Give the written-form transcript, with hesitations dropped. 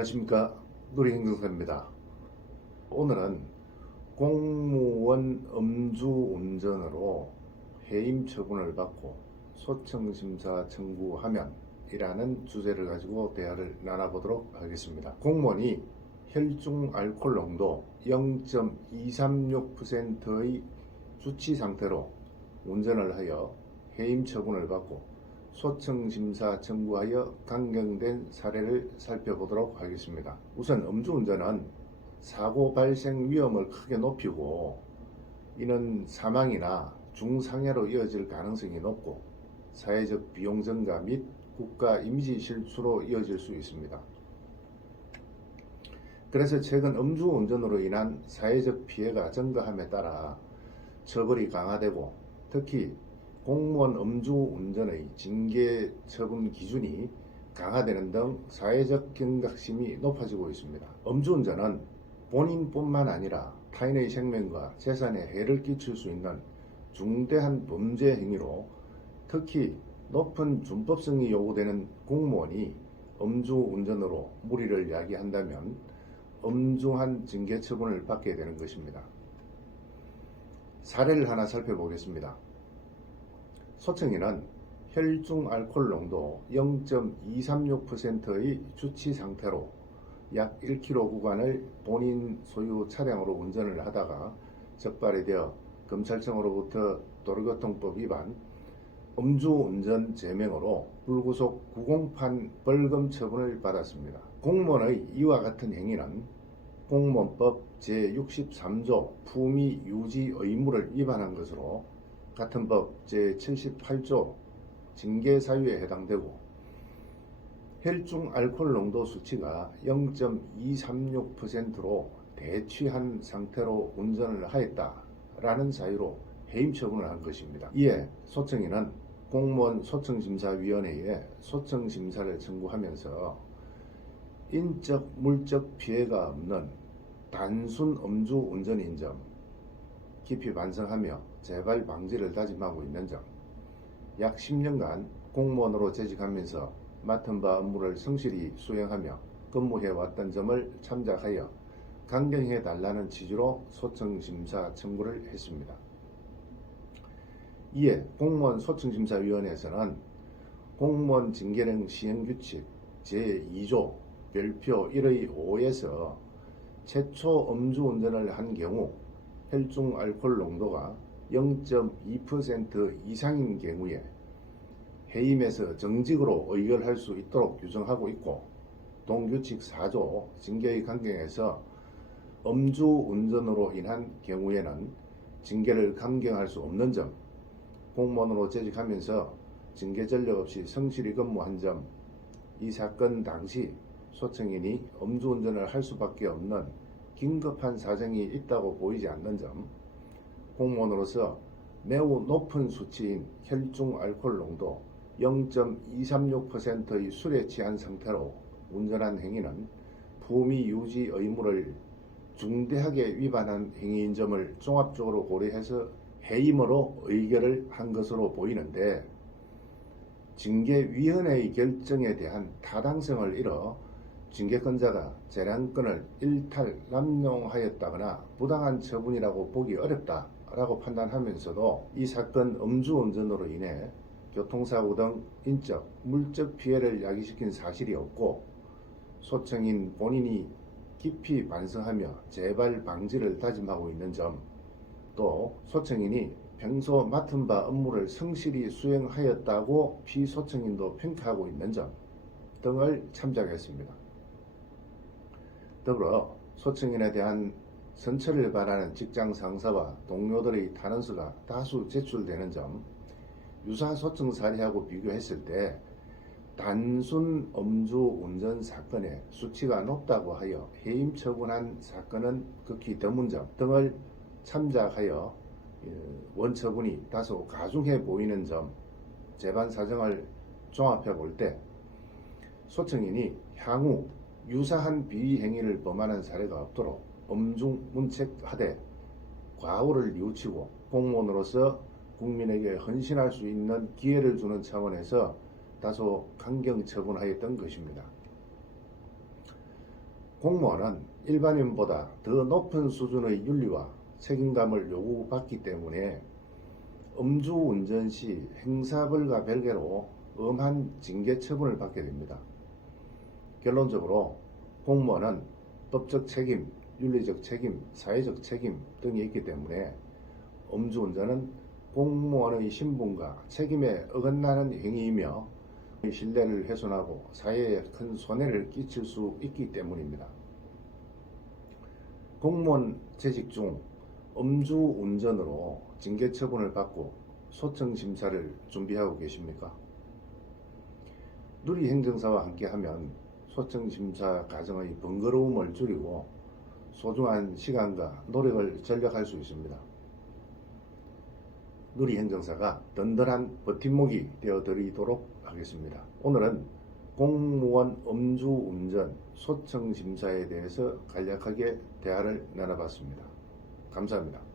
안녕하십니까, 누리행정사입니다. 오늘은 공무원 음주운전으로 해임 처분을 받고 소청심사 청구하면 이라는 주제를 가지고 대화를 나눠보도록 하겠습니다. 공무원이 혈중 알코올 농도 0.236%의 주치 상태로 운전을 하여 해임 처분을 받고 소청심사 청구하여 강경된 사례를 살펴보도록 하겠습니다. 우선 음주운전은 사고 발생 위험을 크게 높이고 이는 사망이나 중상해로 이어질 가능성이 높고 사회적 비용 증가 및 국가 이미지 실추로 이어질 수 있습니다. 그래서 최근 음주운전으로 인한 사회적 피해가 증가함에 따라 처벌이 강화되고 특히 공무원 음주운전의 징계 처분 기준이 강화되는 등 사회적 경각심이 높아지고 있습니다. 음주운전은 본인뿐만 아니라 타인의 생명과 재산에 해를 끼칠 수 있는 중대한 범죄 행위로 특히 높은 준법성이 요구되는 공무원이 음주운전으로 무리를 야기한다면 엄중한 징계 처분을 받게 되는 것입니다. 사례를 하나 살펴보겠습니다. 소청인은 혈중 알코올 농도 0.236%의 주치 상태로 약 1km 구간을 본인 소유 차량으로 운전을 하다가 적발이 되어 검찰청으로부터 도로교통법 위반 음주운전 제명으로 불구속 908 벌금 처분을 받았습니다. 공무원의 이와 같은 행위는 공무원법 제63조 품위 유지 의무를 위반한 것으로 같은 법 제78조 징계사유에 해당되고 혈중 알코올 농도 수치가 0.236%로 대취한 상태로 운전을 하였다라는 사유로 해임 처분을 한 것입니다. 이에 소청인은 공무원 소청심사위원회에 소청심사를 청구하면서 인적 물적 피해가 없는 단순 음주운전인 점 깊이 반성하며 재발 방지를 다짐하고 있는 점, 약 10년간 공무원으로 재직하면서 맡은 바 업무를 성실히 수행하며 근무해왔던 점을 참작하여 강경해 달라는 취지로 소청심사 청구를 했습니다. 이에 공무원 소청심사위원회에서는 공무원 징계령 시행규칙 제2조 별표 1의 5에서 최초 음주운전을 한 경우 혈중 알코올 농도가 0.2% 이상인 경우에 해임에서 정직으로 의결할 수 있도록 규정하고 있고 동규칙 4조 징계의 강경에서 음주운전으로 인한 경우에는 징계를 강경할 수 없는 점, 공무원으로 재직하면서 징계 전력 없이 성실히 근무한 점, 이 사건 당시 소청인이 음주운전을 할 수밖에 없는 긴급한 사정이 있다고 보이지 않는 점, 공무원으로서 매우 높은 수치인 혈중 알코올 농도 0.236%의 술에 취한 상태로 운전한 행위는 품위 유지 의무를 중대하게 위반한 행위인 점을 종합적으로 고려해서 해임으로 의결을 한 것으로 보이는데 징계위원회의 결정에 대한 타당성을 잃어 징계권자가 재량권을 일탈, 남용하였다거나 부당한 처분이라고 보기 어렵다라고 판단하면서도 이 사건 음주운전으로 인해 교통사고 등 인적, 물적 피해를 야기시킨 사실이 없고 소청인 본인이 깊이 반성하며 재발 방지를 다짐하고 있는 점, 또 소청인이 평소 맡은 바 업무를 성실히 수행하였다고 피소청인도 평가하고 있는 점 등을 참작했습니다. 더불어 소청인에 대한 선처를 바라는 직장 상사와 동료들의 탄원서가 다수 제출되는 점, 유사 소청 사례하고 비교했을 때 단순 음주운전 사건의 수치가 높다고 하여 해임 처분한 사건은 극히 드문 점 등을 참작하여 원처분이 다소 가중해 보이는 점, 재반 사정을 종합해 볼 때 소청인이 향후 유사한 비위 행위를 범하는 사례가 없도록 엄중문책하되 과오를 뉘우치고 공무원으로서 국민에게 헌신할 수 있는 기회를 주는 차원에서 다소 강경 처분하였던 것입니다. 공무원은 일반인보다 더 높은 수준의 윤리와 책임감을 요구받기 때문에 음주운전 시 행사벌과 별개로 엄한 징계 처분을 받게 됩니다. 결론적으로 공무원은 법적 책임, 윤리적 책임, 사회적 책임 등이 있기 때문에 음주운전은 공무원의 신분과 책임에 어긋나는 행위이며 신뢰를 훼손하고 사회에 큰 손해를 끼칠 수 있기 때문입니다. 공무원 재직 중 음주운전으로 징계 처분을 받고 소청 심사를 준비하고 계십니까? 누리행정사와 함께하면 소청 심사 과정의 번거로움을 줄이고 소중한 시간과 노력을 절약할 수 있습니다. 누리행정사가 든든한 버팀목이 되어드리도록 하겠습니다. 오늘은 공무원 음주운전 소청 심사에 대해서 간략하게 대화를 나눠봤습니다. 감사합니다.